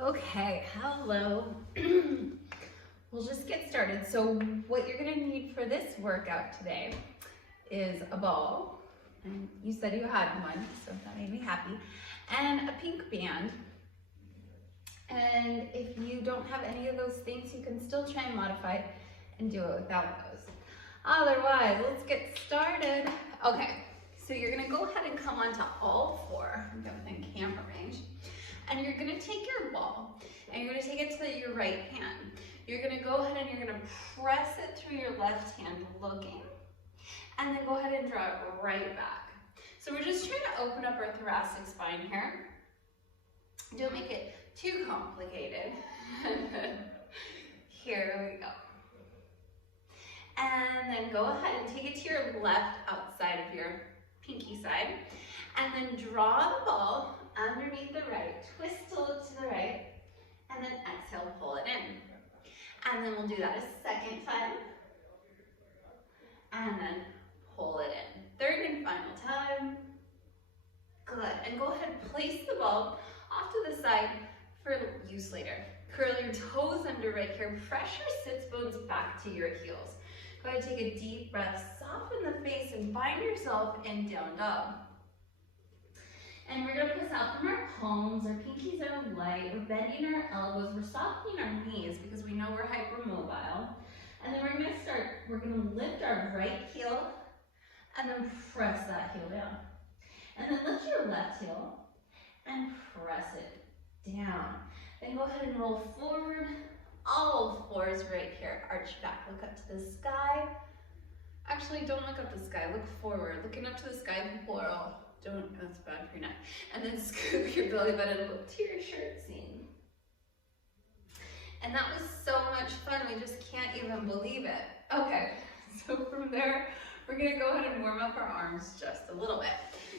Okay, hello. We'll just get started. So what you're gonna need for this workout today is a ball, and you said you had one, so that made me happy, and a pink band. And if you don't have any of those things, you can still try and modify it and do it without those. Otherwise, let's get started. Okay, so you're gonna go ahead and come onto all four, get within camera range. And you're gonna take your ball and you're gonna take it to your right hand. You're gonna go ahead and you're gonna press it through your left hand looking, and then go ahead and draw it right back. So we're just trying to open up our thoracic spine here. Don't make it too complicated. Here we go. And then go ahead and take it to your left outside of your pinky side, and then draw the ball underneath the right, twist a little to the right, and then exhale, pull it in. And then we'll do that a second time, and then pull it in. Third and final time. Good, and go ahead and place the ball off to the side for use later. Curl your toes under right here, press your sits bones back to your heels. Go ahead and take a deep breath, soften the face, and find yourself in down dog. And we're gonna press out from our palms, our pinkies are light, we're bending our elbows, we're softening our knees because we know we're hypermobile. And then we're gonna lift our right heel and then press that heel down. And then lift your left heel and press it down. Then go ahead and roll forward, all fours right here. Arch back, look up to the sky. Actually, don't look up to the sky, look forward. Looking up to the sky, laurel. That's bad for your neck. And then scoop your belly button and look to your shirt seam. And that was so much fun, we just can't even believe it. Okay, so from there, we're gonna go ahead and warm up our arms just a little bit.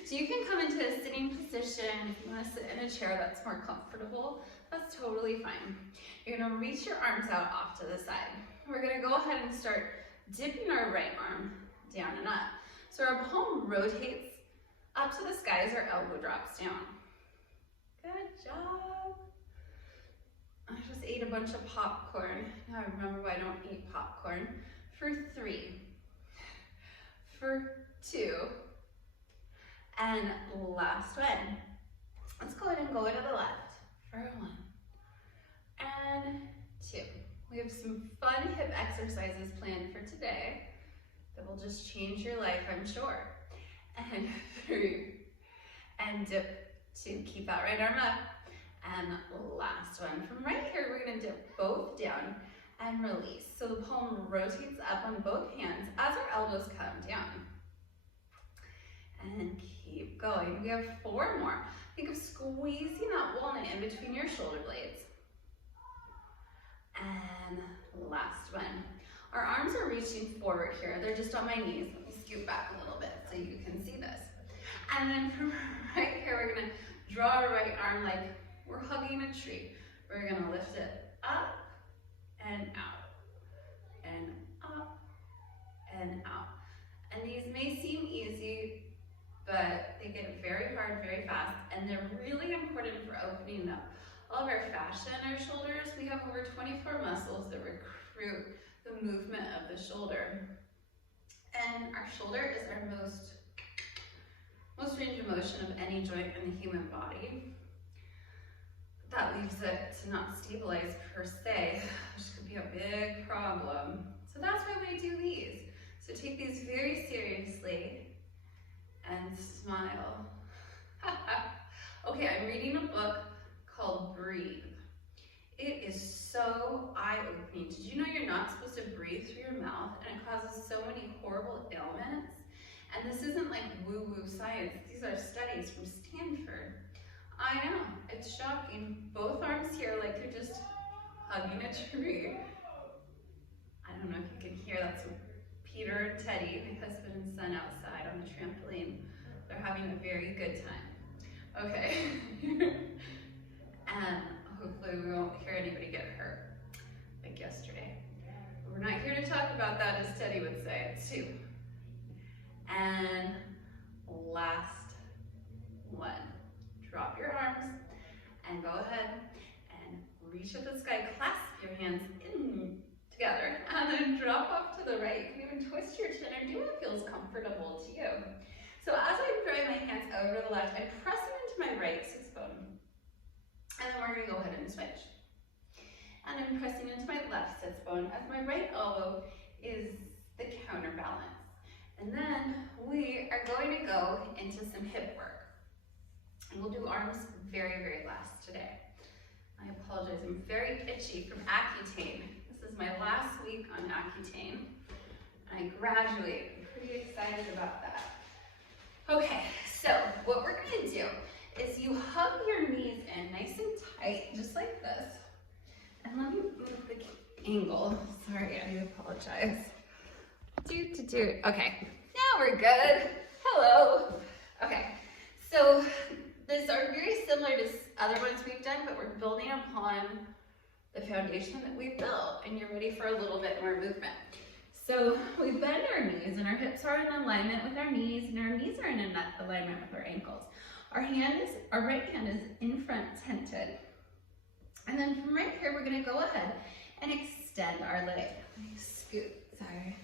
So you can come into a sitting position. If you wanna sit in a chair that's more comfortable, that's totally fine. You're gonna reach your arms out off to the side. We're gonna go ahead and start dipping our right arm down and up. So our palm rotates up to the sky as our elbow drops down. Good job. I just ate a bunch of popcorn. Now I remember why I don't eat popcorn. For 3, for 2, and last one. Let's go ahead and go to the left for 1 and 2. We have some fun hip exercises planned for today that will just change your life, I'm sure. And 3, and dip 2, keep that right arm up, and last one. From right here, we're gonna dip both down and release. So the palm rotates up on both hands as our elbows come down. And keep going. We have 4 more. Think of squeezing that walnut in between your shoulder blades. And last one. Our arms are reaching forward here. They're just on my knees. Let me scoot back a little bit so you can see this. And then from right here, we're gonna draw our right arm like we're hugging a tree. We're gonna lift it up and out, and up and out. And these may seem easy, but they get very hard very fast, and they're really important for opening up all of our fascia in our shoulders. We have over 24 muscles that recruit the movement of the shoulder. And our shoulder is our most range of motion of any joint in the human body. That leaves it to not stabilize per se, which could be a big problem. So that's why we do these. So take these very seriously and smile. Okay, I'm reading a book called Breathe. It is so eye-opening. Did you know you're not supposed to breathe through your mouth, and it causes so many horrible ailments? And this isn't like woo-woo science. These are studies from Stanford. I know, it's shocking. Both arms here like you're just hugging a tree. I don't know if you can hear, that's Peter and Teddy, my husband and son, outside on the trampoline. They're having a very good time. Okay. And hopefully we won't hear anybody get hurt like yesterday. But we're not here to talk about that, as Teddy would say, too. And last one. Drop your arms and go ahead and reach at the sky, clasp your hands in together, and then drop off to the right. You can even twist your chin or do what feels comfortable to you. So as I drive my hands over to the left, I press them into my right sits bone. And then we're gonna go ahead and switch. And I'm pressing into my left sits bone as my right elbow is the counterbalance. And then we are going to go into some hip work. And we'll do arms very, very last today. I apologize, I'm very itchy from Accutane. This is my last week on Accutane. I graduate, I'm pretty excited about that. Okay, so what we're gonna do is you hug your knees in nice and tight, just like this. And let me move the angle. Sorry, I do apologize. Okay, now we're good. Hello. Okay, so these are very similar to other ones we've done, but we're building upon the foundation that we've built, and you're ready for a little bit more movement. So we bend our knees, and our hips are in alignment with our knees, and our knees are in alignment with our ankles. Our right hand is in front tented. And then from right here, we're gonna go ahead and extend our leg. Let me scoot, sorry.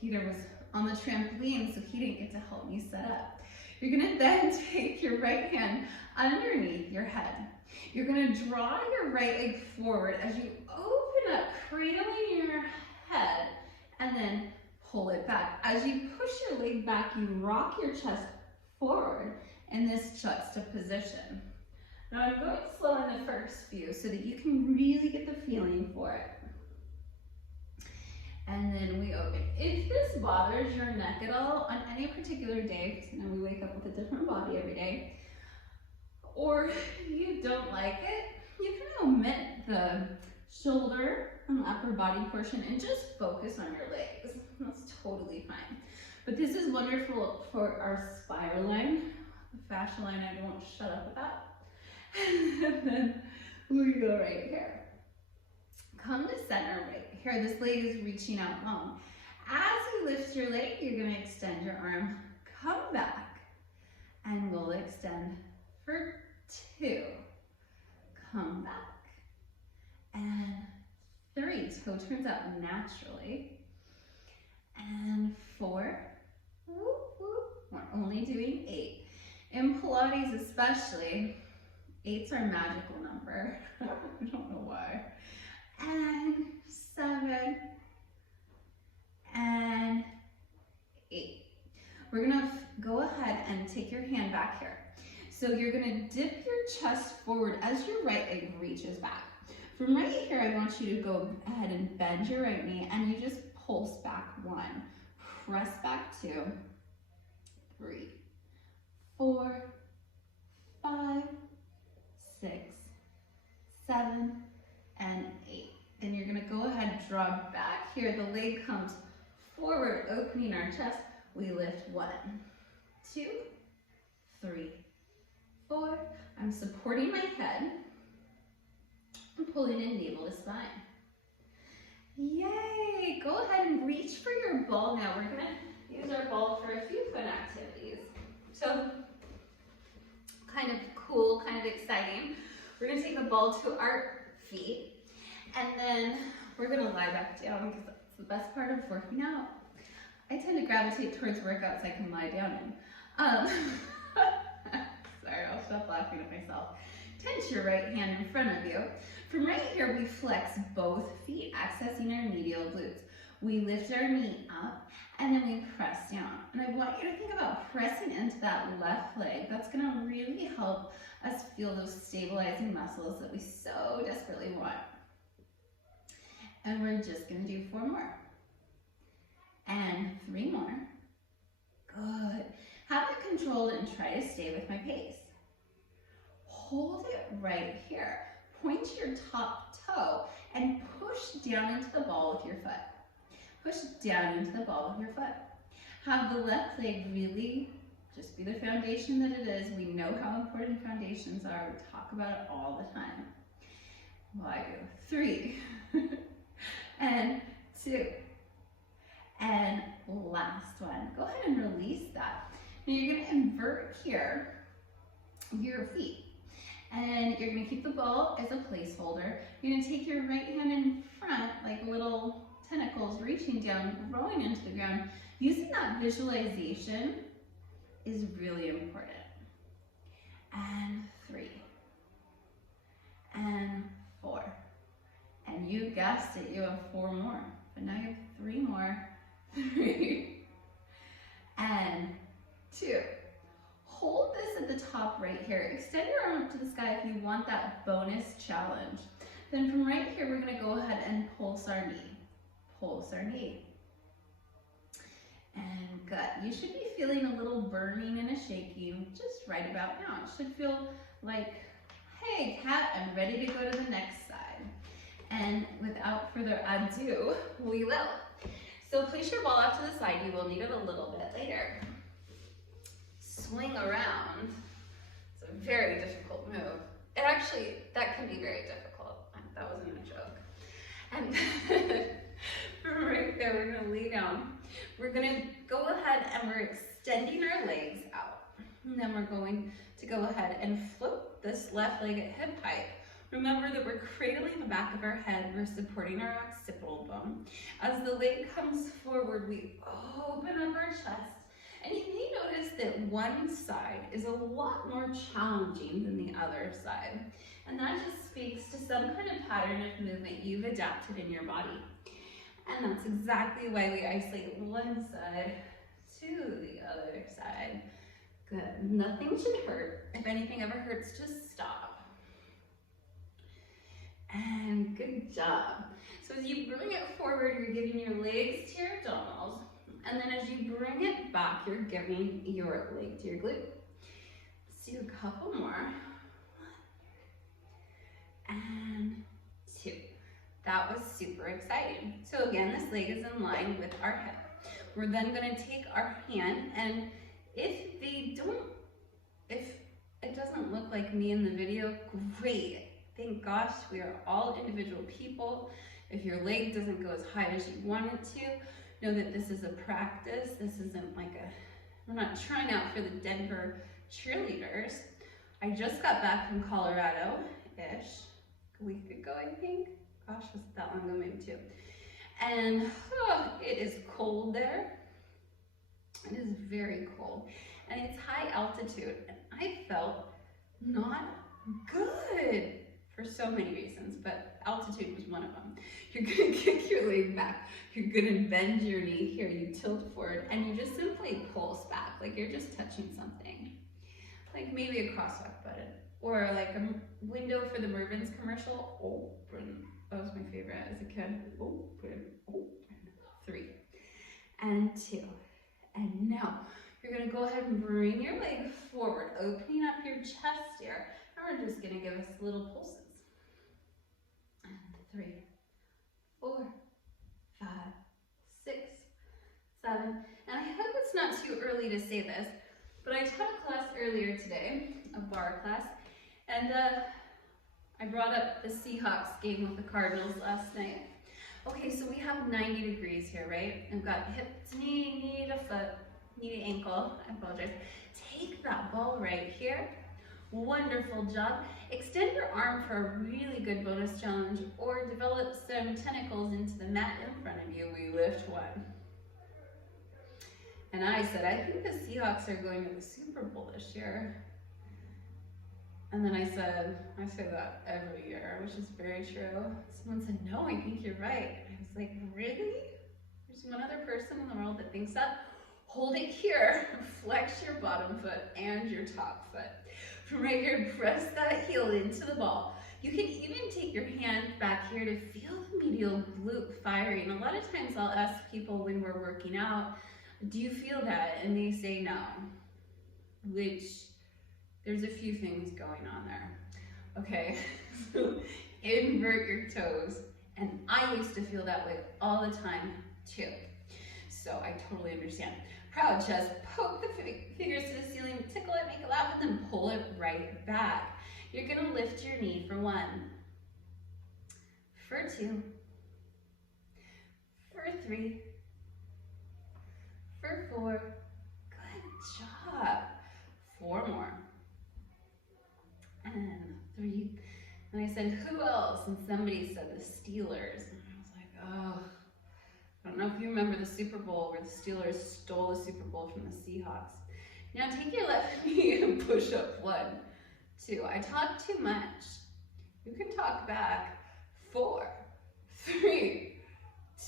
Peter was on the trampoline, so he didn't get to help me set up. You're gonna then take your right hand underneath your head. You're gonna draw your right leg forward as you open up, cradling your head, and then pull it back. As you push your leg back, you rock your chest forward in this juxtaposition. Now I'm going slow in the first few so that you can really get the feeling for it. And then we open. If this bothers your neck at all on any particular day, because you know we wake up with a different body every day, or you don't like it, you can omit the shoulder and upper body portion and just focus on your legs. That's totally fine. But this is wonderful for our spine line. The fascia line, I won't shut up about. And then we go right here. Come to center right here. This leg is reaching out long. As you lift your leg, you're going to extend your arm. Come back, and we'll extend for 2. Come back, and 3. Toe turns out naturally. And 4. Whoop, whoop. We're only doing 8. In Pilates especially, 8's our magical number. I don't know why. And 7 and 8. We're gonna go ahead and take your hand back here. So you're gonna dip your chest forward as your right leg reaches back. From right here, I want you to go ahead and bend your right knee, and you just pulse back 1, press back 2, 3, 4, 5, 6, 7, and 8. Then you're gonna go ahead and draw back here. The leg comes forward, opening our chest. We lift 1, 2, 3, 4. I'm supporting my head. I'm pulling in navel to spine. Yay! Go ahead and reach for your ball now. We're gonna use our ball for a few fun activities. So, kind of cool, kind of exciting. We're gonna take the ball to our feet, and then we're gonna lie back down because that's the best part of working out. I tend to gravitate towards workouts I can lie down in. Sorry, I'll stop laughing at myself. Tense your right hand in front of you. From right here, we flex both feet, accessing our medial glutes. We lift our knee up, and then we press down. And I want you to think about pressing into that left leg. That's gonna really help us feel those stabilizing muscles that we so desperately want. And we're just gonna do 4 more. And 3 more. Good. Have it controlled and try to stay with my pace. Hold it right here. Point your top toe and push down into the ball with your foot. Push down into the ball with your foot. Have the left leg really just be the foundation that it is. We know how important foundations are. We talk about it all the time. Well, I do. 3 and 2 and last one. Go ahead and release that. Now you're going to invert here your feet. And you're gonna keep the ball as a placeholder. You're gonna take your right hand in front, like little tentacles reaching down, rolling into the ground. Using that visualization is really important. And 3. And 4. And you guessed it, you have 4 more. But now you have 3 more. 3. And 2. Hold this at the top right here. Extend your arm up to the sky if you want that bonus challenge. Then from right here, we're gonna go ahead and pulse our knee. Pulse our knee. And good. You should be feeling a little burning and a shaking just right about now. It should feel like, hey, cat, I'm ready to go to the next side. And without further ado, we will. So place your ball off to the side. You will need it a little bit later. Swing around. It's a very difficult move. That can be very difficult. That wasn't a joke. And from right there, we're gonna lay down. We're gonna go ahead and we're extending our legs out. And then we're going to go ahead and flip this left leg at hip height. Remember that we're cradling the back of our head, we're supporting our occipital bone. As the leg comes forward, we open up our chest. And you may notice that one side is a lot more challenging than the other side. And that just speaks to some kind of pattern of movement you've adapted in your body. And that's exactly why we isolate one side to the other side. Good. Nothing should hurt. If anything ever hurts, just stop. And good job. So as you bring it forward, you're giving your legs to your abdominals. And then as you bring it back, you're giving your leg to your glute. Let's do a couple more. 1 and 2. That was super exciting. So again, this leg is in line with our hip. We're then gonna take our hand, and if it doesn't look like me in the video, great. Thank gosh, we are all individual people. If your leg doesn't go as high as you want it to, know that this is a practice. This isn't like we're not trying out for the Denver cheerleaders. I just got back from Colorado-ish, a week ago, I think. Gosh, was it that long ago? Maybe 2. And it is cold there. It is very cold. And it's high altitude. And I felt not good for so many reasons, but altitude was one of them. You're gonna kick your leg back. You're gonna bend your knee here. You tilt forward and you just simply pulse back, like you're just touching something. Like maybe a crosswalk button or like a window for the Mervyn's commercial. Open. That was my favorite as a kid. Open, open. 3 and 2. And now you're gonna go ahead and bring your leg forward, opening up your chest here. And we're just gonna give us little pulses. And 3, 4, 5, 6, 7. And I hope it's not too early to say this, but I taught a class earlier today, a bar class, and I brought up the Seahawks game with the Cardinals last night. Okay, so we have 90 degrees here, right? I've got hip to knee, knee to foot, knee to ankle. I apologize. Take that ball right here. Wonderful job. Extend your arm for a really good bonus challenge or develop some tentacles into the mat in front of you. We lift 1. And I said, I think the Seahawks are going to the Super Bowl this year. And then I say that every year, which is very true. Someone said, no, I think you're right. I was like, really? There's one other person in the world that thinks that? Hold it here. Flex your bottom foot and your top foot. From right here, press that heel into the ball. You can even take your hand back here to feel the medial glute firing. A lot of times I'll ask people when we're working out, do you feel that? And they say no, which there's a few things going on there. Okay, so invert your toes. And I used to feel that way all the time too. So I totally understand. Proud chest, poke the fingers to the ceiling, tickle it, make it laugh, and then pull it right back. You're gonna lift your knee for 1, for 2, for 3, for 4. Good job. 4 more. And 3. And I said, who else? And somebody said the Steelers. And I was like, oh, I don't know if you remember the Super Bowl where the Steelers stole the Super Bowl from the Seahawks. Now take your left knee and push up 1, 2. I talk too much. You can talk back. 4, 3,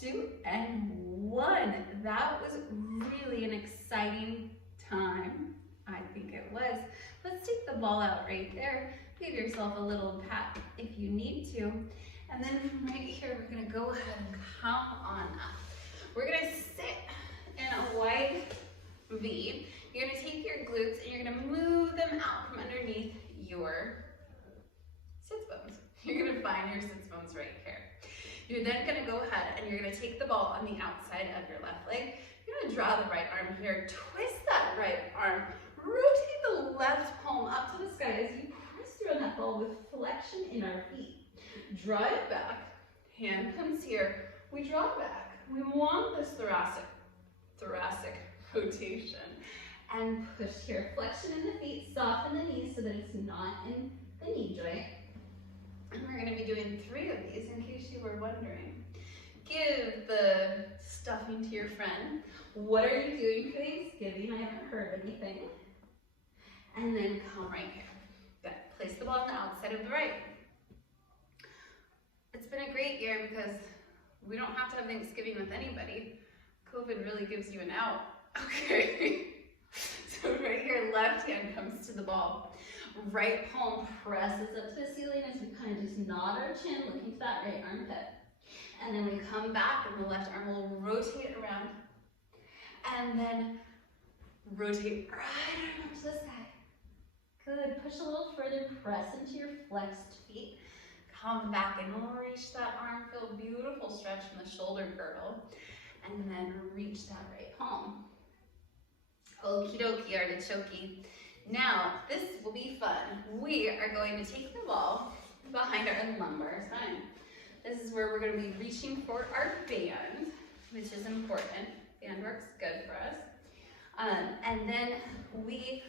2, and 1. That was really an exciting time. I think it was. Let's take the ball out right there. Give yourself a little pat if you need to. And then from right here, we're gonna go ahead and come on up. We're gonna sit in a wide V. You're gonna take your glutes and you're gonna move them out from underneath your sits bones. You're gonna find your sits bones right here. You're then gonna go ahead and you're gonna take the ball on the outside of your left leg. You're gonna draw the right arm here, twist that right arm, rotate the left palm up to the sky as you press through on that ball with flexion in our feet. Draw it back, hand comes here, we draw back. We want this thoracic rotation. And push here, flexion in the feet, soften the knees so that it's not in the knee joint. And we're gonna be doing 3 of these in case you were wondering. Give the stuffing to your friend. What are you doing for Thanksgiving? I haven't heard anything. And then come right here. Good. Place the ball on the outside of the right. It's been a great year because we don't have to have Thanksgiving with anybody. COVID really gives you an out. Okay. So right here, left hand comes to the ball. Right palm presses up to the ceiling as we kind of just nod our chin, looking to that right armpit. And then we come back and the left arm will rotate around. And then rotate right arm up to the sky. Good, push a little further, press into your flexed feet. Come back and reach that arm, feel a beautiful stretch from the shoulder girdle. And then reach that right palm. Okie dokie, artichoke. Now, this will be fun. We are going to take the ball behind our lumbar spine. This is where we're going to be reaching for our band, which is important. Band work's good for us. And then we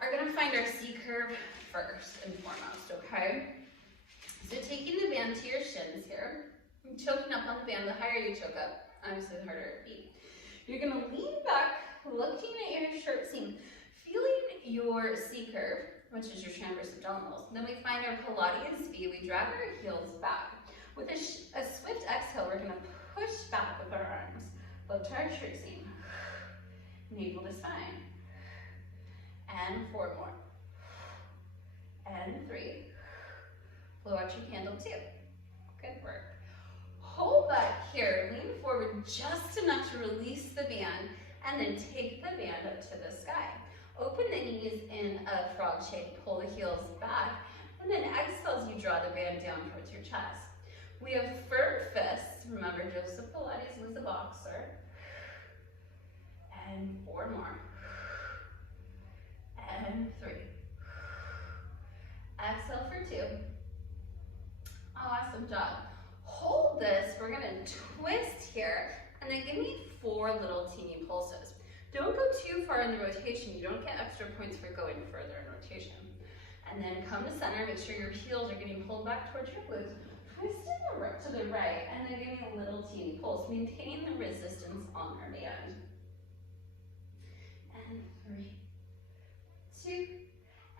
are going to find our C curve first and foremost, okay? So taking the band to your shins here, choking up on the band, the higher you choke up, obviously the harder it beat. You're going to lean back, looking at your shirt seam, feeling your C curve, which is your transverse abdominals. Then we find our Pilates V. We drag our heels back. With a swift exhale, we're going to push back with our arms. Look to our shirt seam. Navel to spine. And 4 more. And 3. Blow out your candle 2. Good work. Hold that here. Lean forward just enough to release the band, and then take the band up to the sky. Open the knees in a frog shape. Pull the heels back, and then exhale as you draw the band down towards your chest. We have firm fists. Remember, Joseph Pilates was a boxer. And 4 more. And 3. Exhale for 2. Awesome job. Hold this. We're going to twist here, and then give me 4 little teeny pulses. Don't go too far in the rotation. You don't get extra points for going further in rotation. And then come to center. Make sure your heels are getting pulled back towards your glutes. Twist to the right, and then give me a little teeny pulse. Maintain the resistance on our band. And 3, 2,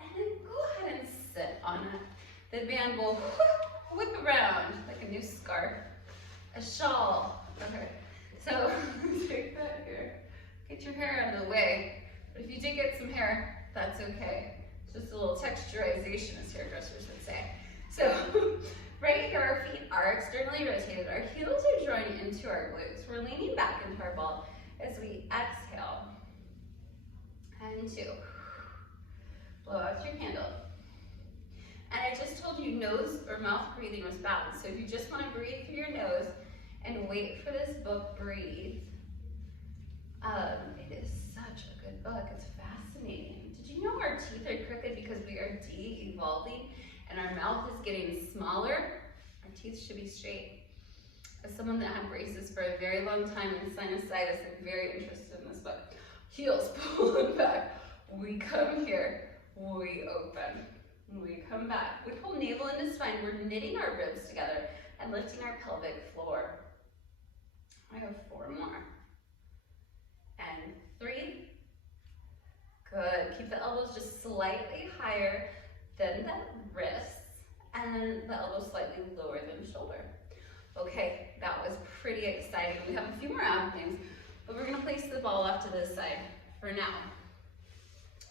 and then go ahead and sit on it. The band will whip around like a new scarf, a shawl. Okay, so take that here. Get your hair out of the way. But if you did get some hair, that's okay. It's just a little texturization, as hairdressers would say. So right here, our feet are externally rotated. Our heels are drawing into our glutes. We're leaning back into our ball as we exhale. And 2. Blow out your candle. And I just told you nose or mouth breathing was balanced. So if you just want to breathe through your nose and wait for this book, Breathe. It is such a good book. It's fascinating. Did you know our teeth are crooked because we are de-evolving and our mouth is getting smaller? Our teeth should be straight. As someone that had braces for a very long time in sinusitis, I'm very interested in this book. Heels pulling back. We come here. We open. And we come back. We pull navel into spine. We're knitting our ribs together and lifting our pelvic floor. I have 4 more. And 3. Good. Keep the elbows just slightly higher than the wrists and the elbows slightly lower than shoulder. Okay, that was pretty exciting. We have a few more ab things, but we're gonna place the ball off to this side for now.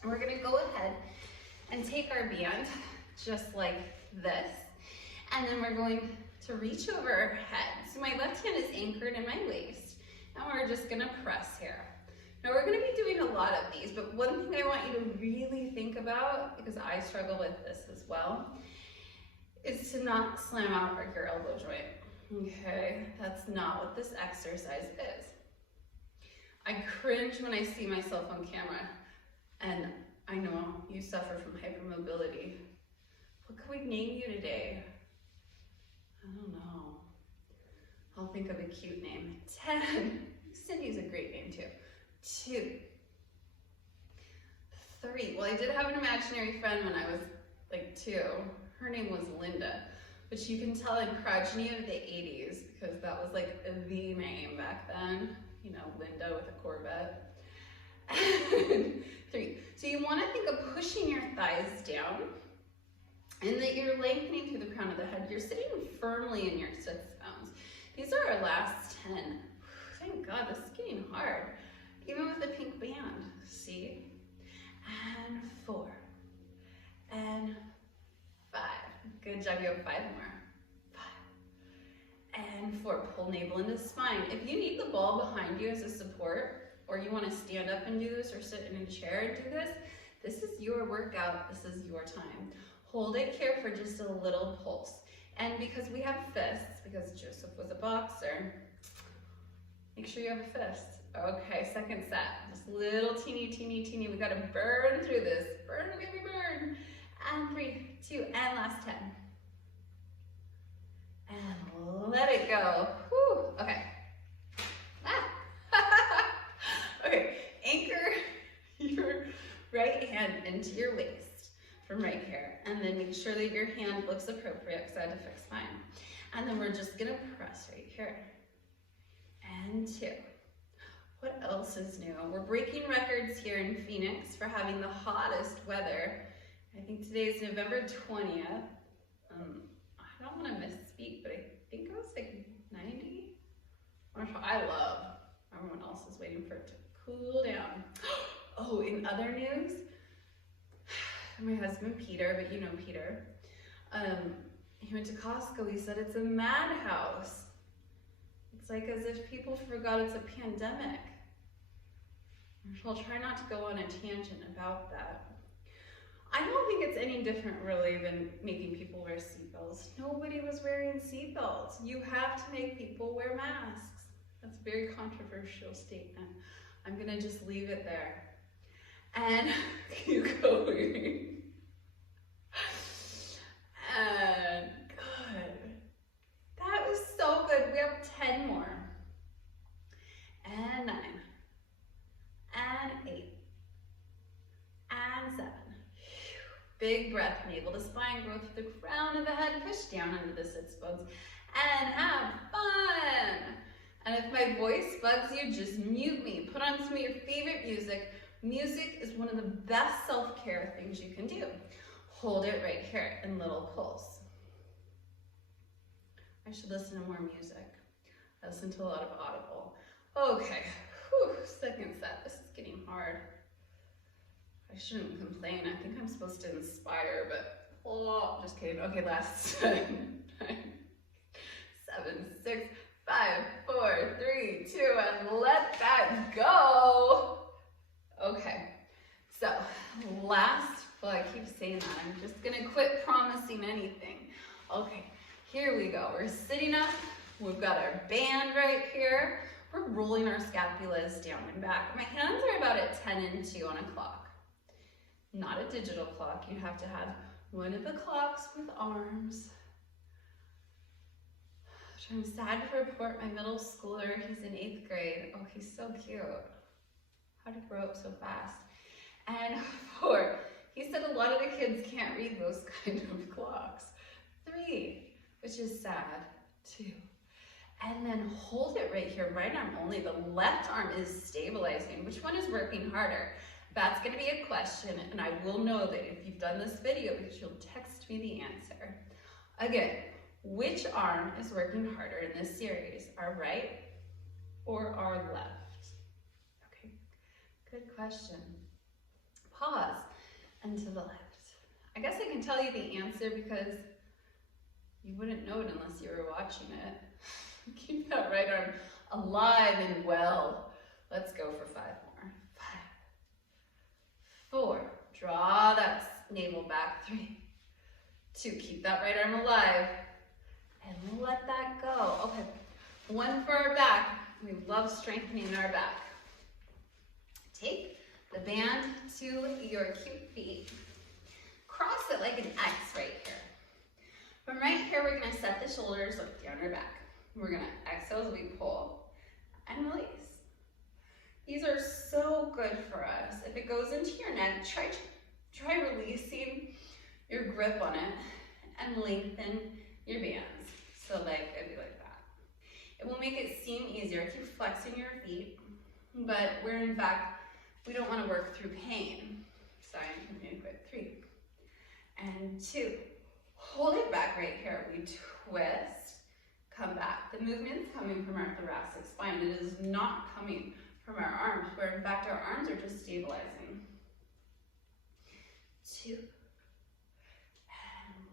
And we're gonna go ahead and take our band just like this. And then we're going to reach over our head. So my left hand is anchored in my waist. And we're just gonna press here. Now we're gonna be doing a lot of these, but one thing I want you to really think about, because I struggle with this as well, is to not slam out your elbow joint. Okay, that's not what this exercise is. I cringe when I see myself on camera, and I know you suffer from hypermobility. What could we name you today? I don't know. I'll think of a cute name. 10. Cindy's a great name too. 2. 3. Well, I did have an imaginary friend when I was like 2. Her name was Linda, which you can tell I'm progeny of the 80s because that was like the name back then. You know, Linda with a Corvette. 3. So you want to think of pushing your thighs down and that you're lengthening through the crown of the head. You're sitting firmly in your sits bones. These are our last 10. Thank God, this is getting hard. Even with the pink band, see? And 4. And 5. Good job, you have 5 more. 5. And 4, pull navel into spine. If you need the ball behind you as a support, or you want to stand up and do this, or sit in a chair and do this, this is your workout, this is your time. Hold it here for just a little pulse. And because we have fists, because Joseph was a boxer, make sure you have a fist. Okay, second set, just little teeny, we gotta burn through this. Burn, baby, burn. And 3, 2, and last 10. And let it go. Whew, okay. Okay, anchor your right hand into your waist from right here. And then make sure that your hand looks appropriate because I had to fix mine. And then we're just gonna press right here. And 2. What else is new? We're breaking records here in Phoenix for having the hottest weather. I think today is November 20th. I don't want to misspeak, but I think it was like 90. I love. Everyone else is waiting for it to cool down. Oh, in other news, my husband Peter, but you know Peter, he went to Costco. He said it's a madhouse. It's like as if people forgot it's a pandemic. I'll try not to go on a tangent about that. I don't think it's any different really than making people wear seatbelts. Nobody was wearing seatbelts. You have to make people wear masks. That's a very controversial statement. I'm gonna just leave it there. And keep going. And good. That was so good. We have 10 more. And 9. And 8. And 7. Big breath, navel to spine, grow through the crown of the head, push down into the sits bones, and have fun. And if my voice bugs you, just mute me. Put on some of your favorite music. Music is one of the best self-care things you can do. Hold it right here in little pulse. I should listen to more music. I listen to a lot of Audible. Okay, whew, second set. This is getting hard. I shouldn't complain. I think I'm supposed to inspire, but oh, just kidding. Okay, last 10, 9, 7, 6, 5, 4, 3, 2, and let that go. Okay, so last, well, I keep saying that. I'm just gonna quit promising anything. Okay, here we go. We're sitting up. We've got our band right here. We're rolling our scapulas down and back. My hands are about at 10 and 2 on a clock. Not a digital clock. You have to have one of the clocks with arms. I'm sad to report my middle schooler, he's in 8th grade. Oh, he's so cute. How to grow up so fast. And 4, He said a lot of the kids can't read those kind of clocks. 3, which is sad. 2. And then hold it right here, right arm only. The left arm is stabilizing. Which one is working harder? That's gonna be a question, and I will know that if you've done this video because you'll text me the answer. Again, which arm is working harder in this series? Our right or our left? Okay, good question. Pause and to the left. I guess I can tell you the answer because you wouldn't know it unless you were watching it. Keep that right arm alive and well. Let's go for 5 more. 5, 4, draw that navel back. 3, 2, keep that right arm alive and let that go. Okay, 1 for our back. We love strengthening our back. Take the band to your cute feet. Cross it like an X right here. From right here, we're gonna set the shoulders, look down our back. We're gonna exhale as we pull and release. These are so good for us. If it goes into your neck, try releasing your grip on it and lengthen your bands. So like, it'd be like that. It will make it seem easier. Keep flexing your feet, but we're in fact, we don't wanna work through pain. So I'm gonna quit. 3 and 2. Hold it back right here. We twist, come back. The movement's coming from our thoracic spine. It is not coming from our arms, where in fact our arms are just stabilizing. 2.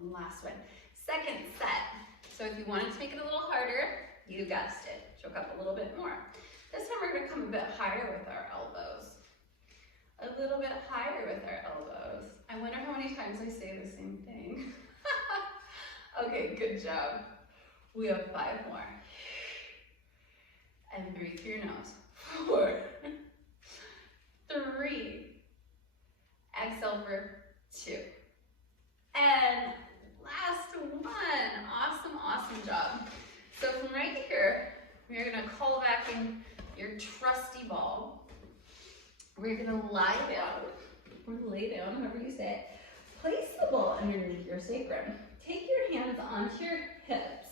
And last one. Second set. So if you wanted to make it a little harder, you guessed it. Choke up a little bit more. This time we're gonna come a bit higher with our elbows. A little bit higher with our elbows. I wonder how many times I say the same thing. Okay, good job. We have 5 more. And breathe through your nose. 4, 3. Exhale for 2. And last one. Awesome, awesome job. So from right here, we're gonna call back in your trusty ball. We're gonna lie down, or lay down, however you say it. Place the ball underneath your sacrum. Take your hands onto your hips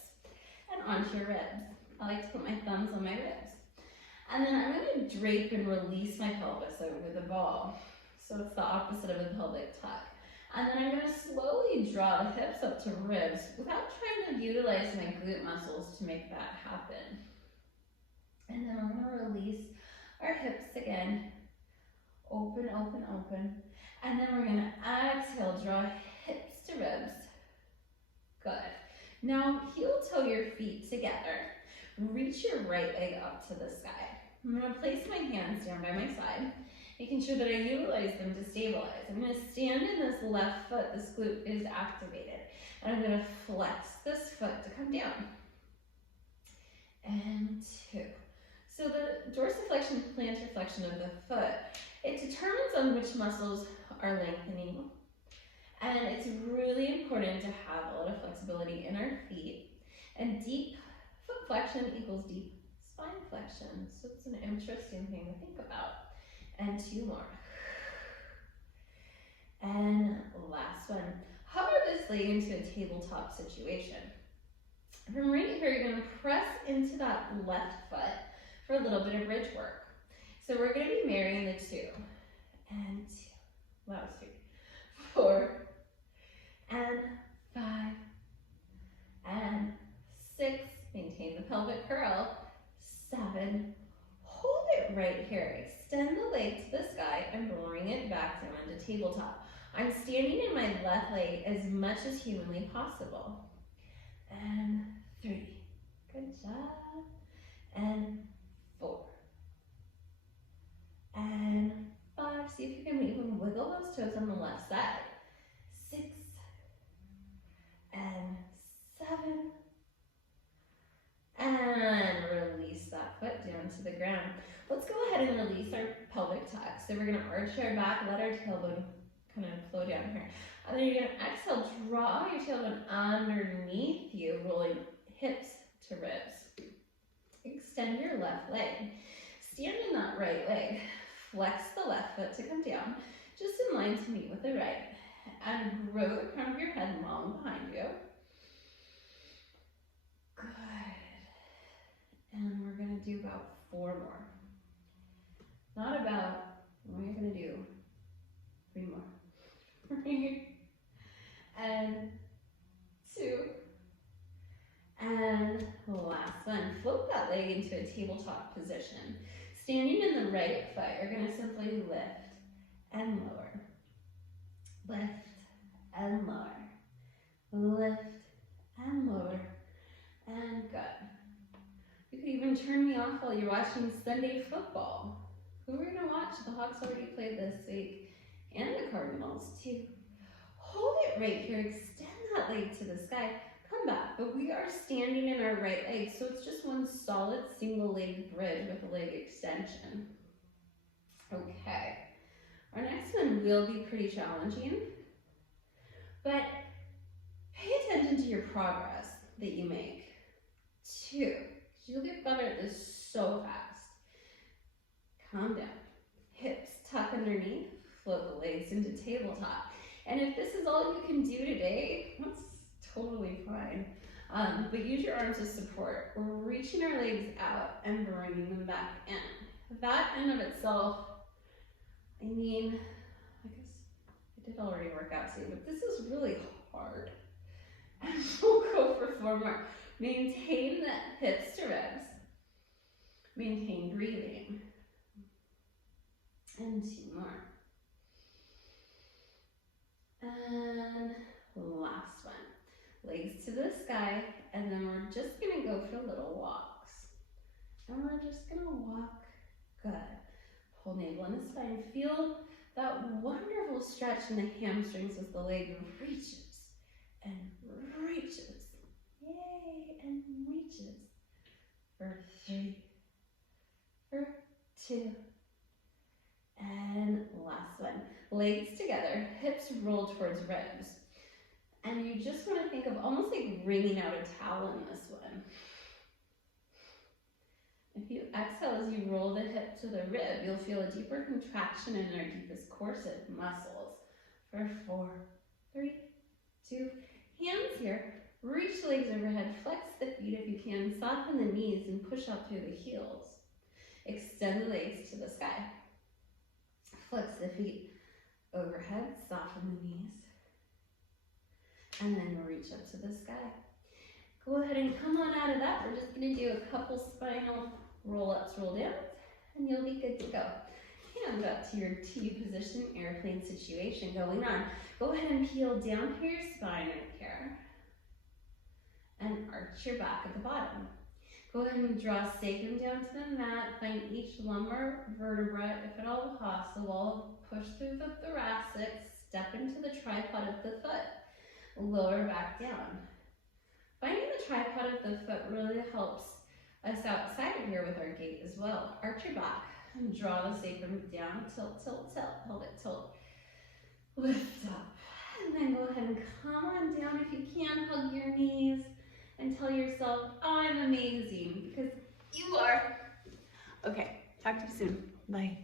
and onto your ribs. I like to put my thumbs on my ribs. And then I'm gonna drape and release my pelvis over the ball. So it's the opposite of a pelvic tuck. And then I'm gonna slowly draw the hips up to ribs without trying to utilize my glute muscles to make that happen. And then I'm gonna release our hips again. Open, open, open. And then we're gonna exhale, draw hips to ribs. Good. Now heel toe your feet together. Reach your right leg up to the sky. I'm gonna place my hands down by my side, making sure that I utilize them to stabilize. I'm gonna stand in this left foot, this glute is activated. And I'm gonna flex this foot to come down. And 2. So the dorsiflexion, plantar flexion of the foot, it determines on which muscles are lengthening. And it's really important to have a lot of flexibility in our feet. And deep foot flexion equals deep spine flexion. So it's an interesting thing to think about. And 2 more. And last one. Hover this leg into a tabletop situation. From right here, you're gonna press into that left foot for a little bit of bridge work. So we're gonna be marrying the 2. And 2. Well, that was 3. 4. And 5. And 6. Maintain the pelvic curl. 7. Hold it right here. Extend the leg to the sky and bring it back down to tabletop. I'm standing in my left leg as much as humanly possible. And 3. Good job. And 4. And 5. See if you can even wiggle those toes on the left side. 6. And 7. And release that foot down to the ground. Let's go ahead and release our pelvic tuck. So we're gonna arch our back, let our tailbone kind of flow down here. And then you're gonna exhale, draw your tailbone underneath you, rolling hips to ribs. Extend your left leg. Stand in that right leg. Flex the left foot to come down. just in line to meet with the right. And grow the crown of your head long behind you. Good. And we're gonna do about 4 more. Not about, we're gonna do 3 more. 3 and 2. And last one, float that leg into a tabletop position. Standing in the right foot, you're gonna simply lift and lower. Lift and lower. Lift and lower. And good. You could even turn me off while you're watching Sunday football. Who are we gonna watch? The Hawks already played this week. And the Cardinals too. Hold it right here, extend that leg to the sky. Come back, but we are standing in our right leg, so it's just one solid single leg bridge with a leg extension. Okay, our next one will be pretty challenging, but pay attention to your progress that you make. 2, you'll get better at this so fast. Calm down, hips tuck underneath, float the legs into tabletop. And if this is all you can do today, that's totally fine. But use your arms as support. We're reaching our legs out and bringing them back in. That in of itself, I mean, I guess I did already work out today, but this is really hard. And we'll go for 4 more. Maintain the hips to ribs. Maintain breathing. And 2 more. And last one. Legs to the sky, and then we're just gonna go for little walks. And we're just gonna walk good. Pull navel in the spine. Feel that wonderful stretch in the hamstrings as the leg reaches and reaches. Yay, and reaches. For 3, for 2, and last one. Legs together, hips roll towards ribs. And you just want to think of almost like wringing out a towel in this one. If you exhale as you roll the hip to the rib, you'll feel a deeper contraction in our deepest corset muscles. For 4, 3, 2, hands here. Reach the legs overhead, flex the feet if you can, soften the knees and push up through the heels. Extend the legs to the sky. Flex the feet overhead, soften the knees. And then reach up to the sky. Go ahead and come on out of that. We're just gonna do a couple spinal roll-ups, roll downs, and you'll be good to go. Hands up to your T position, airplane situation going on. Go ahead and peel down through your spine right here. And arch your back at the bottom. Go ahead and draw sacrum down to the mat. Find each lumbar vertebra, if at all possible. Push through the thoracic, step into the tripod of the foot. Lower back down. Finding the tripod of the foot really helps us outside of here with our gait as well. Arch your back and draw the sacrum down. Tilt, tilt, tilt. Hold it, tilt. Lift up. And then go ahead and come on down if you can. Hug your knees and tell yourself, I'm amazing, because you are. Okay, talk to you soon. Bye.